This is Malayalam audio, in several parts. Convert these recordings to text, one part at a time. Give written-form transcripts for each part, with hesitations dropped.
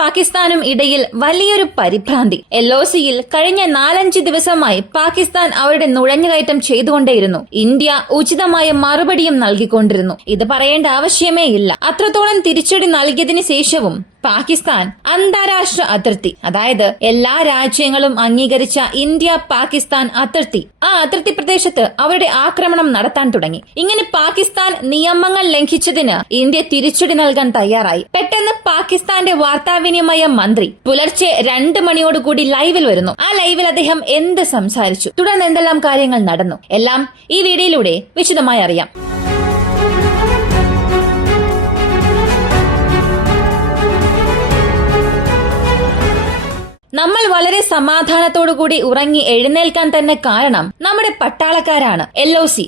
പാകിസ്ഥാനും ഇടയിൽ വലിയൊരു പരിഭ്രാന്തി. LOCയിൽ കഴിഞ്ഞ 4-5 ദിവസമായി പാകിസ്ഥാൻ അവരുടെ നുഴഞ്ഞുകയറ്റം ചെയ്തുകൊണ്ടേയിരുന്നു. ഇന്ത്യ ഉചിതമായ മറുപടിയും നൽകിക്കൊണ്ടിരുന്നു. ഇത് പറയേണ്ട ആവശ്യമേ ഇല്ല. അത്രത്തോളം തിരിച്ചടി നൽകിയതിനു ശേഷവും പാകിസ്ഥാൻ അന്താരാഷ്ട്ര അതിർത്തി, അതായത് എല്ലാ രാജ്യങ്ങളും അംഗീകരിച്ച ഇന്ത്യ പാകിസ്ഥാൻ അതിർത്തി, ആ അതിർത്തി പ്രദേശത്ത് അവരുടെ ആക്രമണം നടത്താൻ തുടങ്ങി. ഇങ്ങനെ പാകിസ്ഥാൻ നിയമങ്ങൾ ലംഘിച്ചതിന് ഇന്ത്യ തിരിച്ചടി നൽകാൻ തയ്യാറായി. പെട്ടെന്ന് പാകിസ്ഥാന്റെ വാർത്താവിനിമയ മന്ത്രി പുലർച്ചെ 2 മണിയോടുകൂടി ലൈവിൽ വരുന്നു. ആ ലൈവിൽ അദ്ദേഹം എന്ത് സംസാരിച്ചു, തുടർന്ന് എന്തെല്ലാം കാര്യങ്ങൾ നടന്നു, എല്ലാം ഈ വീഡിയോയിലൂടെ വിശദമായി അറിയാം. നമ്മൾ വളരെ സമാധാനത്തോടുകൂടി ഉറങ്ങി എഴുന്നേൽക്കാൻ തന്നെ കാരണം നമ്മുടെ പട്ടാളക്കാരാണ്. LOC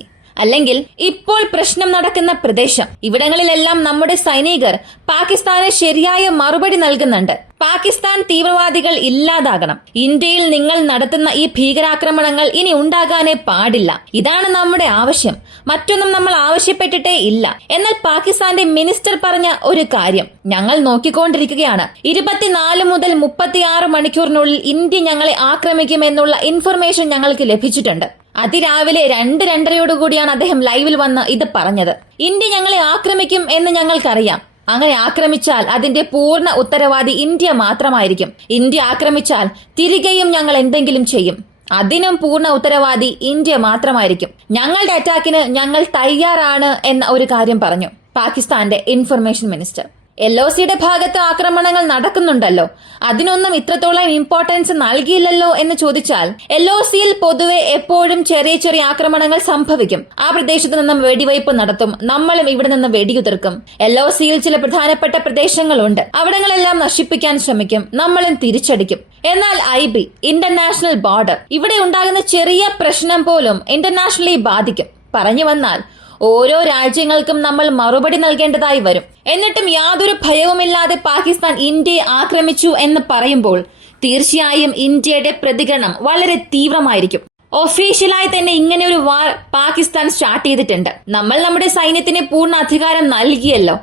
അല്ലെങ്കിൽ ഇപ്പോൾ പ്രശ്നം നടക്കുന്ന പ്രദേശം, ഇവിടങ്ങളിലെല്ലാം നമ്മുടെ സൈനികർ പാകിസ്ഥാന് ശരിയായ മറുപടി നൽകുന്നുണ്ട്. പാകിസ്ഥാൻ തീവ്രവാദികൾ ഇല്ലാതാകണം. ഇന്ത്യയിൽ നിങ്ങൾ നടത്തുന്ന ഈ ഭീകരാക്രമണങ്ങൾ ഇനി ഉണ്ടാകാനേ പാടില്ല. ഇതാണ് നമ്മുടെ ആവശ്യം. മറ്റൊന്നും നമ്മൾ ആവശ്യപ്പെട്ടിട്ടേ ഇല്ല. എന്നാൽ പാകിസ്ഥാന്റെ മിനിസ്റ്റർ പറഞ്ഞ ഒരു കാര്യം ഞങ്ങൾ നോക്കിക്കൊണ്ടിരിക്കുകയാണ്. 24 മുതൽ 36 മണിക്കൂറിനുള്ളിൽ ഇന്ത്യ ഞങ്ങളെ ആക്രമിക്കുമെന്നുള്ള ഇൻഫർമേഷൻ ഞങ്ങൾക്ക് ലഭിച്ചിട്ടുണ്ട്. അതിരാവിലെ 2-2:30 അദ്ദേഹം ലൈവിൽ വന്ന് ഇത് പറഞ്ഞത്. ഇന്ത്യ ഞങ്ങളെ ആക്രമിക്കും എന്ന് ഞങ്ങൾക്കറിയാം. അങ്ങനെ ആക്രമിച്ചാൽ അതിന്റെ പൂർണ്ണ ഉത്തരവാദി ഇന്ത്യ മാത്രമായിരിക്കും. ഇന്ത്യ ആക്രമിച്ചാൽ തിരികെയും ഞങ്ങൾ എന്തെങ്കിലും ചെയ്യും. അതിനും പൂർണ്ണ ഉത്തരവാദി ഇന്ത്യ മാത്രമായിരിക്കും. ഞങ്ങളുടെ അറ്റാക്കിന് ഞങ്ങൾ തയ്യാറാണ് എന്ന ഒരു കാര്യം പറഞ്ഞു പാകിസ്ഥാന്റെ ഇൻഫർമേഷൻ മിനിസ്റ്റർ. LOCയുടെ ഭാഗത്ത് ആക്രമണങ്ങൾ നടക്കുന്നുണ്ടല്ലോ, അതിനൊന്നും ഇത്രത്തോളം ഇമ്പോർട്ടൻസ് നൽകിയില്ലല്ലോ എന്ന് ചോദിച്ചാൽ, LOCയിൽ പൊതുവെ എപ്പോഴും ചെറിയ ചെറിയ ആക്രമണങ്ങൾ സംഭവിക്കും. ആ പ്രദേശത്ത് നിന്നും വെടിവയ്പ് നടത്തും. നമ്മളും ഇവിടെ നിന്ന് വെടിയുതിർക്കും. LOCയിൽ ചില പ്രധാനപ്പെട്ട പ്രദേശങ്ങളുണ്ട്, അവിടങ്ങളെല്ലാം നശിപ്പിക്കാൻ ശ്രമിക്കും. നമ്മളും തിരിച്ചടിക്കും. എന്നാൽ IB ഇന്റർനാഷണൽ ബോർഡർ, ഇവിടെ ഉണ്ടാകുന്ന ചെറിയ പ്രശ്നം പോലും ഇന്റർനാഷണലി ബാധിക്കും. പറഞ്ഞു വന്നാൽ ഓരോ രാജ്യങ്ങൾക്കും നമ്മൾ മറുപടി നൽകേണ്ടതായി വരും. എന്നിട്ടും യാതൊരു ഭയവുമില്ലാതെ പാകിസ്ഥാൻ ഇന്ത്യയെ ആക്രമിച്ചു എന്ന് പറയുമ്പോൾ തീർച്ചയായും ഇന്ത്യയുടെ പ്രതികരണം വളരെ തീവ്രമായിരിക്കും. ഒഫീഷ്യലായി തന്നെ ഇങ്ങനെ ഒരു വാർ പാകിസ്ഥാൻ സ്റ്റാർട്ട് ചെയ്തിട്ടുണ്ട്. നമ്മൾ നമ്മുടെ സൈന്യത്തിന് പൂർണ്ണ അധികാരം നൽകിയല്ലോ.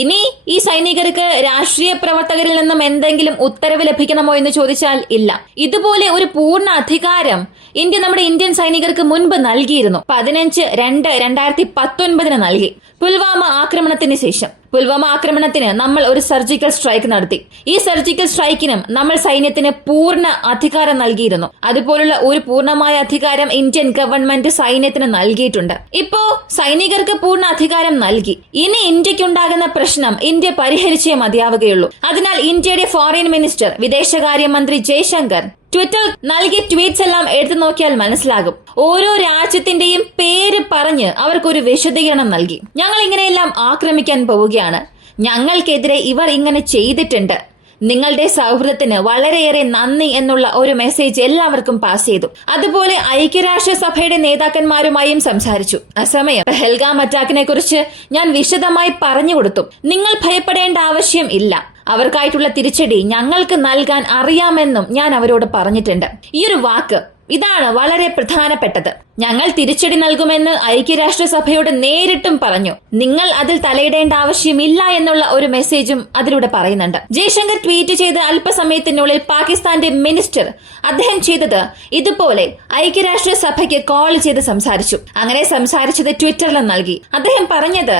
ഇനി ഈ സൈനികർക്ക് രാഷ്ട്രീയ പ്രവർത്തകരിൽ നിന്നും എന്തെങ്കിലും ഉത്തരവ് ലഭിക്കണമോ എന്ന് ചോദിച്ചാൽ ഇല്ല. ഇതുപോലെ ഒരു പൂർണ്ണ അധികാരം ഇന്ത്യ നമ്മുടെ ഇന്ത്യൻ സൈനികർക്ക് മുൻപ് നൽകിയിരുന്നു. 15/2/2019 നൽകി. പുൽവാമ ആക്രമണത്തിന് ശേഷം പുൽവാമ ആക്രമണത്തിന് നമ്മൾ ഒരു സർജിക്കൽ സ്ട്രൈക്ക് നടത്തി. ഈ സർജിക്കൽ സ്ട്രൈക്കിനും നമ്മൾ സൈന്യത്തിന് പൂർണ്ണ അധികാരം നൽകിയിരുന്നു. അതുപോലുള്ള ഒരു പൂർണ്ണമായ അധികാരം ഇന്ത്യൻ ഗവൺമെന്റ് സൈന്യത്തിന് നൽകിയിട്ടുണ്ട്. ഇപ്പോ സൈനികർക്ക് പൂർണ്ണ അധികാരം നൽകി. ഇനി ഇന്ത്യക്കുണ്ടാകുന്ന പ്രശ്നം ഇന്ത്യ പരിഹരിച്ചേ മതിയാവുകയുള്ളൂ. അതിനാൽ ഇന്ത്യയുടെ ഫോറിൻ മിനിസ്റ്റർ, വിദേശകാര്യമന്ത്രി ജയശങ്കർ ട്വിറ്ററിൽ നൽകിയ ട്വീറ്റ്സ് എല്ലാം എടുത്തു നോക്കിയാൽ മനസ്സിലാകും. ഓരോ രാജ്യത്തിന്റെയും പേര് പറഞ്ഞ് അവർക്കൊരു വിശദീകരണം നൽകി. ഞങ്ങൾ ഇങ്ങനെയെല്ലാം ആക്രമിക്കാൻ പോവുകയാണ്, ഞങ്ങൾക്കെതിരെ ഇവർ ഇങ്ങനെ ചെയ്തിട്ടുണ്ട്, നിങ്ങളുടെ സൗഹൃദത്തിന് വളരെയേറെ നന്ദി എന്നുള്ള ഒരു മെസ്സേജ് എല്ലാവർക്കും പാസ് ചെയ്തു. അതുപോലെ ഐക്യരാഷ്ട്രസഭയുടെ നേതാക്കന്മാരുമായും സംസാരിച്ചു. അസമയം പെഹൽഗാം അറ്റാക്കിനെ കുറിച്ച് ഞാൻ വിശദമായി പറഞ്ഞു കൊടുത്തു. നിങ്ങൾ ഭയപ്പെടേണ്ട ആവശ്യം ഇല്ല. അവർക്കായിട്ടുള്ള തിരിച്ചടി ഞങ്ങൾക്ക് നൽകാൻ അറിയാമെന്നും ഞാൻ അവരോട് പറഞ്ഞിട്ടുണ്ട്. ഈ ഒരു വാക്ക് ഇതാണ് വളരെ പ്രധാനപ്പെട്ടത്. ഞങ്ങൾ തിരിച്ചടി നൽകുമെന്ന് ഐക്യരാഷ്ട്രസഭയോട് നേരിട്ടും പറഞ്ഞു. നിങ്ങൾ അതിൽ തലയിടേണ്ട ആവശ്യമില്ല എന്നുള്ള ഒരു മെസ്സേജും അതിലൂടെ പറയുന്നുണ്ട്. ജയശങ്കർ ട്വീറ്റ് ചെയ്ത് അല്പസമയത്തിനുള്ളിൽ പാകിസ്ഥാന്റെ മിനിസ്റ്റർ അദ്ദേഹം ചെയ്തത് ഇതുപോലെ ഐക്യരാഷ്ട്രസഭയ്ക്ക് കോൾ ചെയ്ത് സംസാരിച്ചു. അങ്ങനെ സംസാരിച്ചത് ട്വിറ്ററിലും നൽകി. അദ്ദേഹം പറഞ്ഞത്,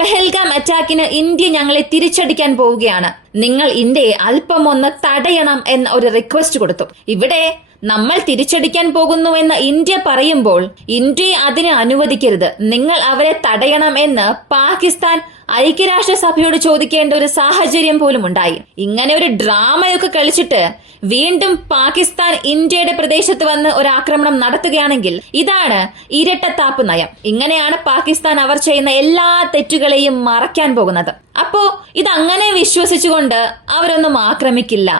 പെഹൽഗാം അറ്റാക്കിന് ഇന്ത്യ ഞങ്ങളെ തിരിച്ചടിക്കാൻ പോവുകയാണ്, നിങ്ങൾ ഇന്ത്യയെ അല്പമൊന്ന് തടയണം എന്ന ഒരു റിക്വസ്റ്റ് കൊടുത്തു. ഇവിടെ നമ്മൾ തിരിച്ചടിക്കാൻ പോകുന്നുവെന്ന് ഇന്ത്യ പറയുമ്പോൾ ഇന്ത്യയെ അതിന് അനുവദിക്കരുത്, നിങ്ങൾ അവരെ തടയണം എന്ന് പാകിസ്ഥാൻ ഐക്യരാഷ്ട്രസഭയോട് ചോദിക്കേണ്ട ഒരു സാഹചര്യം പോലും ഉണ്ടായി. ഇങ്ങനെ ഒരു ഡ്രാമയൊക്കെ കളിച്ചിട്ട് വീണ്ടും പാകിസ്ഥാൻ ഇന്ത്യയുടെ പ്രദേശത്ത് വന്ന് ഒരു ആക്രമണം നടത്തുകയാണെങ്കിൽ ഇതാണ് ഇരട്ടത്താപ്പ് നയം. ഇങ്ങനെയാണ് പാകിസ്ഥാൻ അവർ ചെയ്യുന്ന എല്ലാ തെറ്റുകളെയും മറയ്ക്കാൻ പോകുന്നത്. അപ്പോ ഇതങ്ങനെ വിശ്വസിച്ചുകൊണ്ട് അവരൊന്നും ആക്രമിക്കില്ല.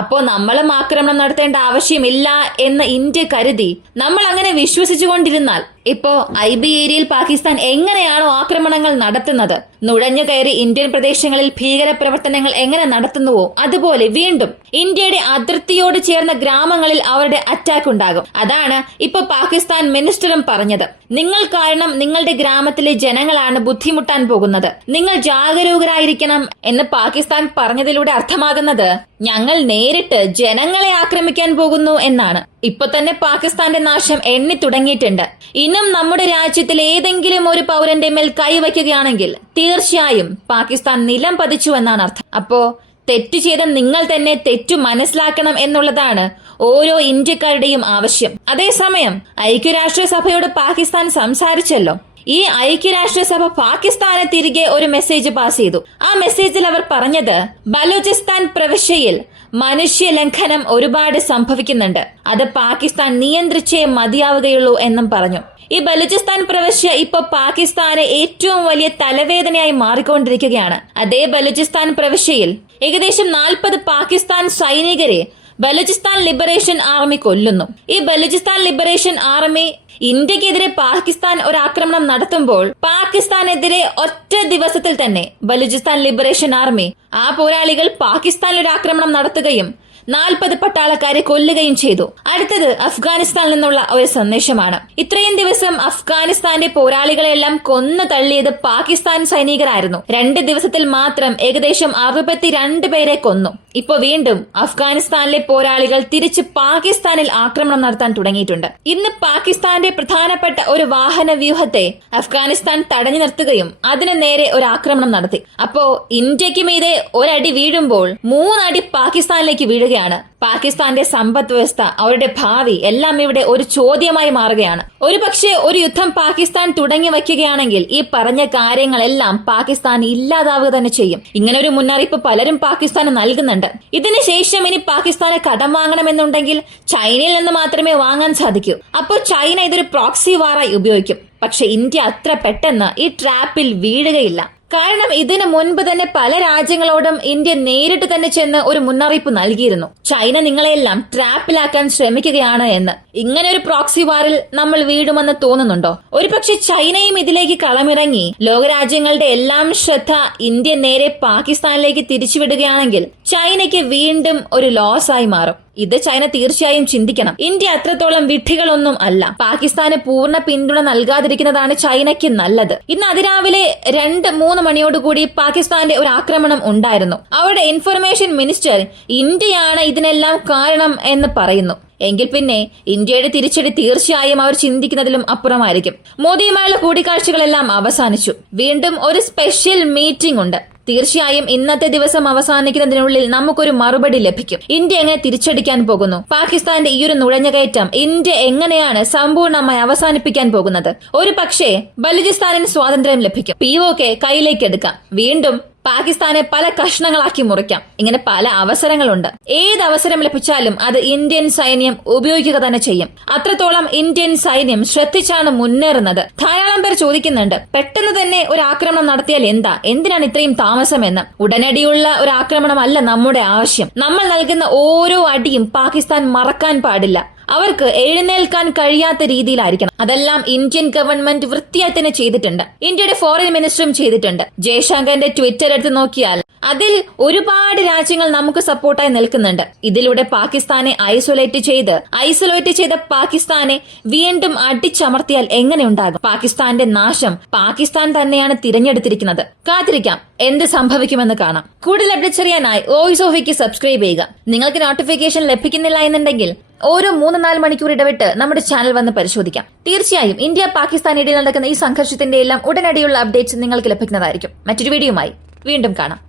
അപ്പോ നമ്മളും ആക്രമണം നടത്തേണ്ട ആവശ്യമില്ല എന്ന് ഇന്ത്യ കരുതി നമ്മൾ അങ്ങനെ വിശ്വസിച്ചുകൊണ്ടിരുന്നാൽ ഇപ്പോ IB ഏരിയയിൽ പാകിസ്ഥാൻ എങ്ങനെയാണോ ആക്രമണങ്ങൾ നടത്തുന്നത്, നുഴഞ്ഞു കയറി ഇന്ത്യൻ പ്രദേശങ്ങളിൽ ഭീകര പ്രവർത്തനങ്ങൾ എങ്ങനെ നടത്തുന്നുവോ അതുപോലെ വീണ്ടും ഇന്ത്യയുടെ അതിർത്തിയോട് ചേർന്ന ഗ്രാമങ്ങളിൽ അവരുടെ അറ്റാക്ക് ഉണ്ടാകും. അതാണ് ഇപ്പൊ പാകിസ്ഥാൻ മിനിസ്റ്ററും പറഞ്ഞത്. നിങ്ങൾ കാരണം നിങ്ങളുടെ ഗ്രാമത്തിലെ ജനങ്ങളാണ് ബുദ്ധിമുട്ടാൻ പോകുന്നത്, നിങ്ങൾ ജാഗരൂകരായിരിക്കണം എന്ന് പാകിസ്ഥാൻ പറഞ്ഞതിലൂടെ അർത്ഥമാകുന്നത് ഞങ്ങൾ നേരിട്ട് ജനങ്ങളെ ആക്രമിക്കാൻ പോകുന്നു എന്നാണ്. ഇപ്പൊ തന്നെ പാകിസ്ഥാന്റെ നാശം എണ്ണി തുടങ്ങിയിട്ടുണ്ട്. ഇന്നും നമ്മുടെ രാജ്യത്തിൽ ഏതെങ്കിലും ഒരു പൗരന്റെ മേൽ കൈവയ്ക്കുകയാണെങ്കിൽ തീർച്ചയായും പാകിസ്ഥാൻ നിലം പതിച്ചു എന്നാണ് അർത്ഥം. അപ്പോ തെറ്റ് ചെയ്ത നിങ്ങൾ തന്നെ തെറ്റു മനസ്സിലാക്കണം എന്നുള്ളതാണ് ഓരോ ഇന്ത്യക്കാരുടെയും ആവശ്യം. അതേസമയം ഐക്യരാഷ്ട്രസഭയോട് പാകിസ്ഥാൻ സംസാരിച്ചല്ലോ. ഈ ഐക്യരാഷ്ട്രസഭ പാകിസ്ഥാനെ തിരികെ ഒരു മെസ്സേജ് പാസ് ചെയ്തു. ആ മെസ്സേജിൽ അവർ പറഞ്ഞത് ബലൂചിസ്ഥാൻ പ്രവിശ്യയിൽ മനുഷ്യലംഘനം ഒരുപാട് സംഭവിക്കുന്നുണ്ട്, അത് പാകിസ്ഥാൻ നിയന്ത്രിച്ചേ മതിയാവുകയുള്ളൂ എന്നും പറഞ്ഞു. ഈ ബലൂചിസ്ഥാൻ പ്രവിശ്യ ഇപ്പൊ പാകിസ്ഥാന് ഏറ്റവും വലിയ തലവേദനയായി മാറിക്കൊണ്ടിരിക്കുകയാണ്. അതേ ബലൂചിസ്ഥാൻ പ്രവിശ്യയിൽ ഏകദേശം 40 പാകിസ്ഥാൻ സൈനികരെ ബലൂചിസ്ഥാൻ ലിബറേഷൻ ആർമി കൊല്ലുന്നു. ഈ ബലൂചിസ്ഥാൻ ലിബറേഷൻ ആർമി ഇന്ത്യക്കെതിരെ പാകിസ്ഥാൻ ഒരു ആക്രമണം നടത്തുമ്പോൾ പാകിസ്ഥാനെതിരെ ഒറ്റ ദിവസത്തിൽ തന്നെ ബലൂചിസ്ഥാൻ ലിബറേഷൻ ആർമി ആ പോരാളികൾ പാകിസ്ഥാനിൽ ഒരു ആക്രമണം നടത്തുകയും 40 പട്ടാളക്കാരെ കൊല്ലുകയും ചെയ്തു. അടുത്തത് അഫ്ഗാനിസ്ഥാനിൽ നിന്നുള്ള ഒരു സന്ദേശമാണ്. ഇത്രയും ദിവസം അഫ്ഗാനിസ്ഥാന്റെ പോരാളികളെല്ലാം കൊന്നു തള്ളിയത് പാകിസ്ഥാൻ സൈനികരായിരുന്നു. 2 ദിവസത്തിൽ മാത്രം ഏകദേശം 62 പേരെ കൊന്നു. ഇപ്പൊ വീണ്ടും അഫ്ഗാനിസ്ഥാനിലെ പോരാളികൾ തിരിച്ച് പാകിസ്ഥാനിൽ ആക്രമണം നടത്താൻ തുടങ്ങിയിട്ടുണ്ട്. ഇന്ന് പാകിസ്ഥാന്റെ പ്രധാനപ്പെട്ട ഒരു വാഹന വ്യൂഹത്തെ അഫ്ഗാനിസ്ഥാൻ തടഞ്ഞു നിർത്തുകയും അതിന് നേരെ ഒരു ആക്രമണം നടത്തി. അപ്പോ ഇന്ത്യക്ക് മീതെ ഒരടി വീഴുമ്പോൾ 3 അടി പാകിസ്ഥാനിലേക്ക് വീഴുകയാണ്. പാകിസ്ഥാന്റെ സമ്പദ് വ്യവസ്ഥ, അവരുടെ ഭാവി എല്ലാം ഇവിടെ ഒരു ചോദ്യമായി മാറുകയാണ്. ഒരു പക്ഷേ ഒരു യുദ്ധം പാകിസ്ഥാൻ തുടങ്ങി വയ്ക്കുകയാണെങ്കിൽ ഈ പറഞ്ഞ കാര്യങ്ങളെല്ലാം പാകിസ്ഥാൻ ഇല്ലാതാവുക തന്നെ ചെയ്യും. ഇങ്ങനെ ഒരു മുന്നറിയിപ്പ് പലരും പാകിസ്ഥാന് നൽകുന്നുണ്ട്. ഇതിനുശേഷം ഇനി പാകിസ്ഥാന് കടം വാങ്ങണമെന്നുണ്ടെങ്കിൽ ചൈനയിൽ നിന്ന് മാത്രമേ വാങ്ങാൻ സാധിക്കൂ. അപ്പോൾ ചൈന ഇതൊരു പ്രോക്സി വാറായി ഉപയോഗിക്കും. പക്ഷെ ഇന്ത്യ അത്ര പെട്ടെന്ന് ഈ ട്രാപ്പിൽ വീഴുകയില്ല. കാരണം ഇതിനു മുൻപ് തന്നെ പല രാജ്യങ്ങളോടും ഇന്ത്യ നേരിട്ട് തന്നെ ചെന്ന് ഒരു മുന്നറിയിപ്പ് നൽകിയിരുന്നു, ചൈന നിങ്ങളെല്ലാം ട്രാപ്പിലാക്കാൻ ശ്രമിക്കുകയാണ് എന്ന്. ഇങ്ങനെ ഒരു പ്രോക്സി വാറിൽ നമ്മൾ വീഴുമെന്ന് തോന്നുന്നുണ്ടോ? ഒരുപക്ഷെ ചൈനയും ഇതിലേക്ക് കളമിറങ്ങി ലോകരാജ്യങ്ങളുടെ എല്ലാം ശ്രദ്ധ ഇന്ത്യ നേരെ പാകിസ്ഥാനിലേക്ക് തിരിച്ചുവിടുകയാണെങ്കിൽ ചൈനയ്ക്ക് വീണ്ടും ഒരു ലോസ് ആയി മാറും. ഇത് ചൈന തീർച്ചയായും ചിന്തിക്കണം. ഇന്ത്യ അത്രത്തോളം വിഡ്ഢികളൊന്നും അല്ല. പാകിസ്ഥാന് പൂർണ്ണ പിന്തുണ നൽകാതിരിക്കുന്നതാണ് ചൈനയ്ക്ക് നല്ലത്. ഇന്ന് അതിരാവിലെ 2-3 മണിയോടുകൂടി പാകിസ്ഥാന്റെ ഒരു ആക്രമണം ഉണ്ടായിരുന്നു. അവരുടെ ഇൻഫർമേഷൻ മിനിസ്റ്റർ ഇന്ത്യയാണ് ഇതിനെല്ലാം കാരണം എന്ന് പറയുന്നു. എങ്കിൽ പിന്നെ ഇന്ത്യയുടെ തിരിച്ചടി തീർച്ചയായും അവർ ചിന്തിക്കുന്നതിലും അപ്പുറമായിരിക്കും. മോദിയുമായുള്ള കൂടിക്കാഴ്ചകളെല്ലാം അവസാനിച്ചു. വീണ്ടും ഒരു സ്പെഷ്യൽ മീറ്റിംഗ് ഉണ്ട്. തീർച്ചയായും ഇന്നത്തെ ദിവസം അവസാനിക്കുന്നതിനുള്ളിൽ നമുക്കൊരു മറുപടി ലഭിക്കും. ഇന്ത്യ എങ്ങനെ തിരിച്ചടിക്കാൻ പോകുന്നു, പാകിസ്ഥാന്റെ ഈ ഒരു നുഴഞ്ഞുകയറ്റം ഇന്ത്യ എങ്ങനെയാണ് സമ്പൂർണ്ണമായി അവസാനിപ്പിക്കാൻ പോകുന്നത്. ഒരു പക്ഷേ ബലൂചിസ്ഥാനിന് സ്വാതന്ത്ര്യം ലഭിക്കും, POK കയ്യിലേക്ക് എടുക്കാം, വീണ്ടും പാകിസ്ഥാനെ പല കഷ്ണങ്ങളാക്കി മുറിക്കാം. ഇങ്ങനെ പല അവസരങ്ങളുണ്ട്. ഏത് അവസരം ലഭിച്ചാലും അത് ഇന്ത്യൻ സൈന്യം ഉപയോഗിക്കുക തന്നെ ചെയ്യും. അത്രത്തോളം ഇന്ത്യൻ സൈന്യം ശ്രദ്ധിച്ചാണ് മുന്നേറുന്നത്. ധാരാളം പേർ ചോദിക്കുന്നുണ്ട്, പെട്ടെന്ന് തന്നെ ഒരു ആക്രമണം നടത്തിയാൽ എന്തിനാണ് ഇത്രയും താമസമെന്ന്. ഉടനടിയുള്ള ഒരു ആക്രമണമല്ല നമ്മുടെ ആവശ്യം. നമ്മൾ നൽകുന്ന ഓരോ അടിയും പാകിസ്ഥാൻ മറക്കാൻ പാടില്ല. അവർക്ക് എഴുന്നേൽക്കാൻ കഴിയാത്ത രീതിയിലായിരിക്കണം. അതെല്ലാം ഇന്ത്യൻ ഗവൺമെന്റ് വൃത്തിയായി തന്നെ ചെയ്തിട്ടുണ്ട്. ഇന്ത്യയുടെ ഫോറിൻ മിനിസ്റ്ററും ചെയ്തിട്ടുണ്ട്. ജയശങ്കറിന്റെ ട്വിറ്റർ എടുത്ത് നോക്കിയാൽ അതിൽ ഒരുപാട് രാജ്യങ്ങൾ നമുക്ക് സപ്പോർട്ടായി നിൽക്കുന്നുണ്ട്. ഇതിലൂടെ പാകിസ്ഥാനെ ഐസൊലേറ്റ് ചെയ്ത പാകിസ്ഥാനെ വീണ്ടും അടിച്ചമർത്തിയാൽ എങ്ങനെ ഉണ്ടാകും? പാകിസ്ഥാന്റെ നാശം പാകിസ്ഥാൻ തന്നെയാണ് തിരഞ്ഞെടുത്തിരിക്കുന്നത്. കാത്തിരിക്കാം, എന്ത് സംഭവിക്കുമെന്ന് കാണാം. കൂടുതൽ അപ്ഡേറ്റ്സ് അറിയാനായി വോയിസ് ഓഫ് വിക്കി സബ്സ്ക്രൈബ് ചെയ്യുക. നിങ്ങൾക്ക് നോട്ടിഫിക്കേഷൻ ലഭിക്കുന്നില്ല എന്നുണ്ടെങ്കിൽ ഓരോ 3-4 മണിക്കൂർ ഇടവിട്ട് നമ്മുടെ ചാനൽ വന്ന് പരിശോധിക്കാം. തീർച്ചയായും ഇന്ത്യ പാകിസ്ഥാൻ ഇടയിൽ നടക്കുന്ന ഈ സംഘർഷത്തിന്റെ എല്ലാം ഉടനടിയുള്ള അപ്ഡേറ്റ്സ് നിങ്ങൾക്ക് ലഭിക്കുന്നതായിരിക്കും. മറ്റൊരു വീഡിയോയുമായി വീണ്ടും കാണാം.